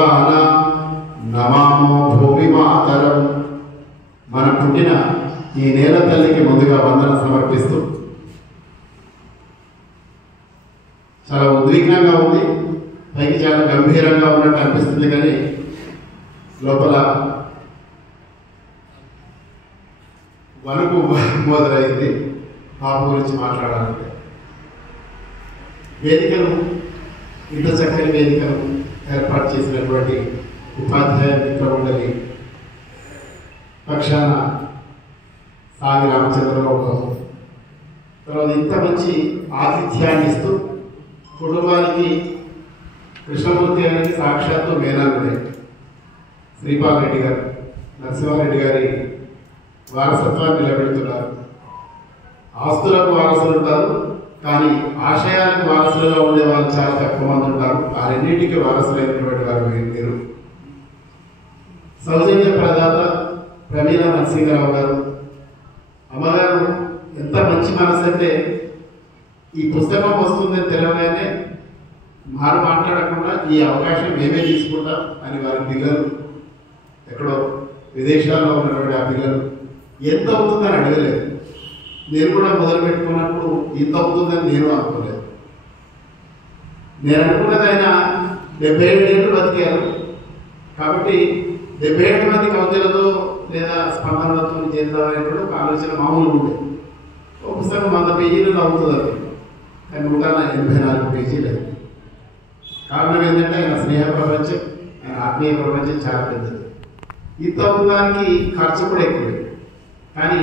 భూతానాం నమామో భూమి మాతరం. మన పుట్టిన ఈ నేల తల్లికి ముందుగా వందన సమర్పిస్తూ చాలా ఉద్విగ్నంగా ఉంది. పైకి చాలా గంభీరంగా ఉన్నట్టు అనిపిస్తుంది, కానీ లోపల వణుకు మొదలైంది పాప గురించి మాట్లాడాలంటే. వేదికను ఇంత చక్కని వేదికను ఏర్పాటు చేసినటువంటి ఉపాధ్యాయ మిత్రమండలి పక్షాన సాగి రామచంద్రరావు గారు, తర్వాత ఇంత మంచి ఆతిథ్యాన్ని ఇస్తూ కుటుంబానికి కృష్ణమూర్తి గారికి సాక్షాత్తు మేనల్లుడే శ్రీపాల్ రెడ్డి గారు, నరసింహారెడ్డి గారి వారసత్వాన్ని నిలబెడుతున్నారు. ఆస్తులకు వారసులు ఉంటారు, కానీ ఆశయాలకు వారసులుగా ఉండే వాళ్ళు చాలా తక్కువ మంది ఉంటారు. ఆ రెండింటికి వారసులైనటువంటి వారు మీరు. సౌజన్య ప్రదాత ప్రమీల నరసింహరావు గారు, అమ్మగారు ఎంత మంచి మనసు అంటే ఈ పుస్తకం వస్తుందని తెలియగానే మాట్లాడకుండా ఈ అవకాశం మేమే తీసుకుంటాం అని వారి పిల్లలు, ఎక్కడో విదేశాల్లో ఉన్నటువంటి ఆ పిల్లలు ఎంత అవుతుందని అడగలేదు. నేను కూడా మొదలు పెట్టుకున్నప్పుడు ఇంత అవుతుందని నేను అనుకోలేదు. నేను అనుకున్నది ఆయన 77 ఏళ్ళు బతికారు కాబట్టి 77 మంది కవితలతో లేదా స్పందనలతో చేద్దామనేటువంటి ఒక ఆలోచన మామూలుగా ఉండే. ఒక పుస్తకం 100 పేజీలు అవుతుంది అది, కానీ 184 పేజీలు అయింది. కారణం ఏంటంటే ఆయన స్నేహ ప్రపంచం, ఆయన ఆత్మీయ ప్రపంచం చాలా పెద్దది. ఇంత అవుతానికి ఖర్చు కూడా ఎక్కువే, కానీ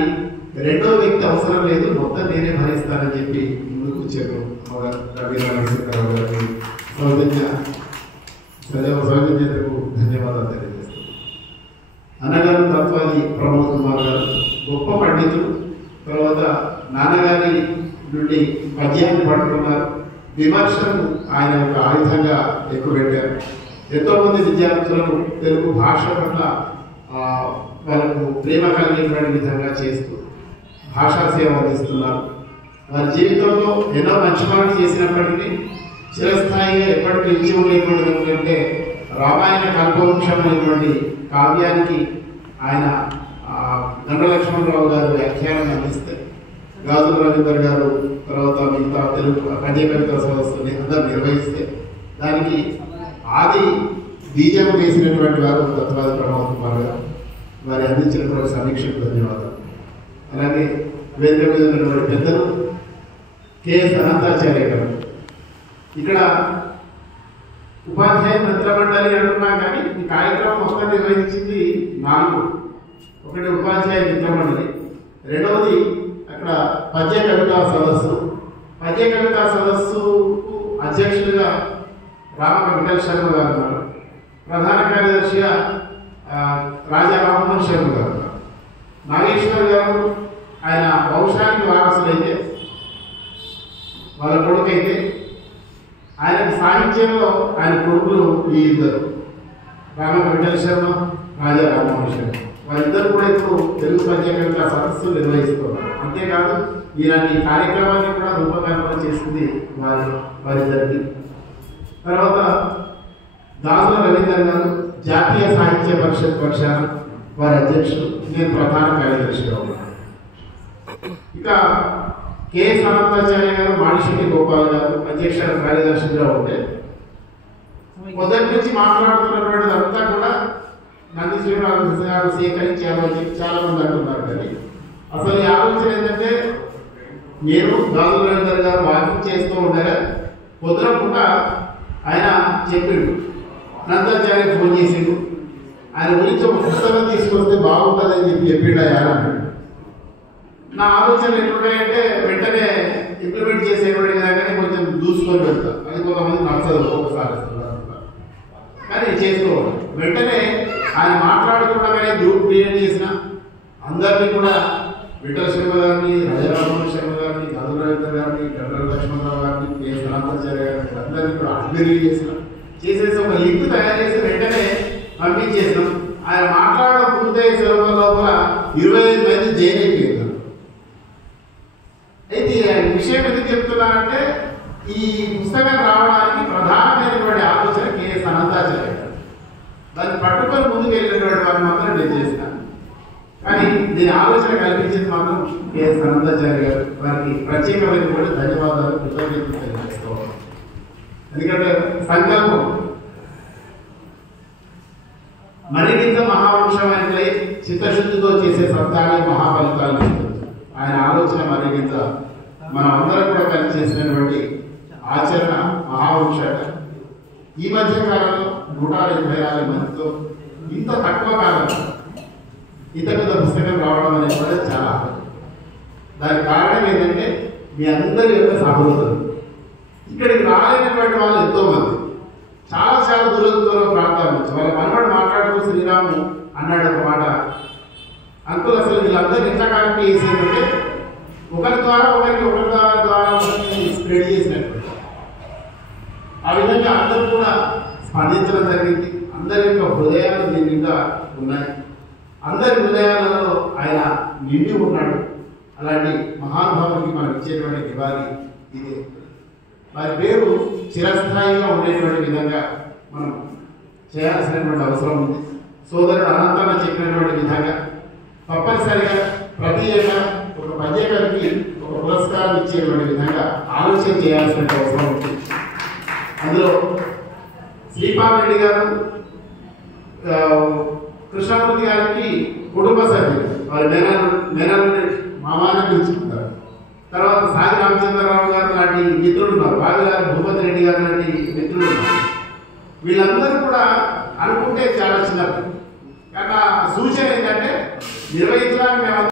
రెండో వ్యక్తి అవసరం లేదు, మొత్తం నేనే భరిస్తానని చెప్పి ముందుకు వచ్చారు రవీంద్రరావు గారికి సౌజన్యతకు ధన్యవాదాలు తెలియజేస్తాను. అన్నగారు తత్వాది ప్రమోద్ కుమార్ గారు గొప్ప పండితులు. తర్వాత నాన్నగారి నుండి పద్యాన్ని పట్టుకున్నారు. విమర్శను ఆయన ఒక ఆయుధంగా ఎక్కువ పెట్టారు. ఎంతోమంది విద్యార్థులను తెలుగు భాష పట్ల వాళ్ళకు ప్రేమ కలిగేటువంటి విధంగా చేస్తూ భాషా సేవ అందిస్తున్నారు. వారి జీవితంలో ఎన్నో మంచి పనులు చేసినప్పటికీ చిరస్థాయిగా ఎప్పటికీ నిలిచి ఉండేటువంటిది ఏంటంటే రామాయణ కల్పవృక్షం అనేటువంటి కావ్యానికి ఆయన గండలక్ష్మణరావు గారు వ్యాఖ్యానం అందిస్తే, గాజుల రవీందర్ గారు తర్వాత మిగతా తెలుగు పద్య కవిత సదస్సుని అందరూ నిర్వహిస్తే దానికి ఆది బీజం వేసినటువంటి వారు తత్వాది ప్రమోద్ కుమార్ గారు. వారి అందించినటువంటి సమీక్షకు ధన్యవాదాలు. అలాగే వేదిక మీద ఉన్నటువంటి పెద్దలు కెఎస్ అనంతాచార్య గారు. ఇక్కడ ఉపాధ్యాయ మిత్రమండలి అంటున్నా కానీ ఈ కార్యక్రమం మొత్తం నిర్వహించింది 4. ఒకటి ఉపాధ్యాయ మిత్రమండలి, రెండవది అక్కడ పద్య కవితా సదస్సు. పద్య కవితా సదస్సుకు అధ్యక్షుడిగా రామ వెంకట శర్మ గారు ఉన్నారు. ప్రధాన కార్యదర్శిగా రాజా రామ్మోహన్ శర్మ గారు ఉన్నారు. నాగేశ్వర్ గారు ఆయన వంశానికి వారసులైతే, వాళ్ళ కొడుకైతే ఆయన సాహిత్యంలో ఆయన కొడుకులు ఈ ఇద్దరు, రామ వెంకట శర్మ, రాజా రామ్మోహన్ శర్మ. వారిద్దరు కూడా ఇప్పుడు తెలుగు పద్య కవిత సదస్సు నిర్వహిస్తున్నారు. అంతేకాదు ఇలాంటి కార్యక్రమాన్ని కూడా రూపకల్పన చేసింది వారిద్దరికి. తర్వాత గాజుల రవీందర్ గారు జాతీయ సాహిత్య పరిషత్ పక్షాన వారి అధ్యక్షుడు, నేను ప్రధాన కార్యదర్శిగా ఉన్నాను. ఇక కెఎస్ అనంతాచార్య గారు, మాణిశెట్టి గోపాల్ గారు అధ్యక్ష కార్యదర్శిగా ఉంటే మొదటి నుంచి మాట్లాడుతున్నటువంటిది అంతా కూడా నంది శ్రీనివాస గారు సేకరించాలని చెప్పి చాలా మంది అంటున్నారు. కానీ అసలు ఈ ఆలోచన ఏంటంటే, నేను గాజుల రవీందర్ గారు వాకింగ్ చేస్తూ ఉండగా పొద్దున పూట ఆయన చెప్పిండు, అనంతాచార్య ఫోన్ చేసిండు, ఆయన గురించి ఒక పుస్తకం తీసుకొస్తే బాగుంటుందని చెప్పిండు ఆయన అన్నాడు. నా ఆలోచన ఎట్లున్నాయంటే వెంటనే ఇంప్లిమెంట్ చేసేటువంటి విధంగానే కొంచెం దూసుకొని వెళ్తాను. అది కొంతమంది నచ్చదు ఒక్కొక్కసారి, కానీ చేసుకోవాలి. వెంటనే ఆయన మాట్లాడుతుండగానే గ్రూప్ క్రియేట్ చేసిన అందరినీ కూడా విఠల శర్మ గారిని, రాజారామోహన్ శర్మ గారిని, గాజుల రవీందర్ గారిని, గండ్ర లక్ష్మణరావు గారిని, కెఎస్ అనంతాచార్య గారిని అందరినీ కూడా అడ్మిరీ చేసేసి ఒక లింక్ తయారు చేసి వెంటనే పంపించేసినాం. ఆయన మాట్లాడడం పూర్తయ్యే సెలవు లోపల 25 మంది జైలు అయిపోయింది. అయితే విషయం ఎందుకు చెప్తున్నానంటే, ఈ పుస్తకం రావడానికి ప్రధానమైనటువంటి ఆలోచన కెఎస్ అనంతాచార్య గారు. దాన్ని పట్టుకొని ముందుకు వెళ్ళినటువంటి వారిని మాత్రం నేను చేస్తాను. కానీ దీని ఆలోచన కల్పించింది మాత్రం కెఎస్ అనంతాచారి గారు. వారికి ప్రత్యేకమైనటువంటి ధన్యవాదాలు, కృతజ్ఞతలు తెలియజేసుకోవాలి. ఎందుకంటే సంకల్పం మరిగింత మహావంశమైనట్లే చిత్తశుద్ధితో చేసే సత్యాన్ని మహాఫలితాలు ఇస్తుంది. ఆయన ఆలోచన మరిగింత మనం అందరం కూడా కలిసి చేసినటువంటి ఆచరణ మహావంశ. ఈ మధ్య కాలంలో 174 మందితో ఇంత తక్కువ కాలంలో ఇంత పెద్ద పుస్తకం రావడం అనేది కూడా చాలా దానికి కారణం ఏంటంటే మీ అందరి యొక్క సహోదరులు. ఇక్కడికి రాలేనటువంటి వాళ్ళు ఎంతో మంది చాలా చాలా దూర ప్రాంతాల నుంచి వాళ్ళ మనవాడు మాట్లాడుతూ శ్రీరాము అన్నాడు ఒక మాట, అంకుల్ అసలు వీళ్ళందరూ ఎట్లా కనెక్ట్ చేసేదంటే ఒకరి ద్వారా ఒకరికి స్ప్రెడ్ చేసినట్టు. ఆ విధంగా అందరూ కూడా స్పందించడం జరిగింది. అందరి యొక్క హృదయాలు దీని నిండా ఉన్నాయి. అందరి హృదయాలలో ఆయన నిండి ఉన్నాడు. అలాంటి మహానుభావునికి మనం ఇచ్చేటువంటి నివాళి ఇదే. వారి పేరు చిరస్థాయిగా ఉండేటువంటి విధంగా మనం చేయాల్సినటువంటి అవసరం ఉంది. సోదరుడు అనంతన్న చెప్పినటువంటి విధంగా తప్పనిసరిగా ప్రతి ఏటా ఒక పద్యకానికి ఒక పురస్కారం ఇచ్చేటువంటి విధంగా ఆలోచన చేయాల్సిన అవసరం ఉంది. అందులో శ్రీపాదరెడ్డి గారు కృష్ణమూర్తి గారికి కుటుంబ సభ్యులు, వారి మేనల్ని మామాని పిలుచుకుంటారు. తర్వాత సాగి రామచంద్రరావు గారు లాంటి మిత్రులు ఉన్నారు, బావిగారు భూపతి రెడ్డి గారు లాంటి మిత్రులు ఉన్నారు. వీళ్ళందరూ కూడా అనుకుంటే చాలా చిన్నప్పుడు. కానీ సూచన ఏంటంటే నిర్వహించడానికి మేము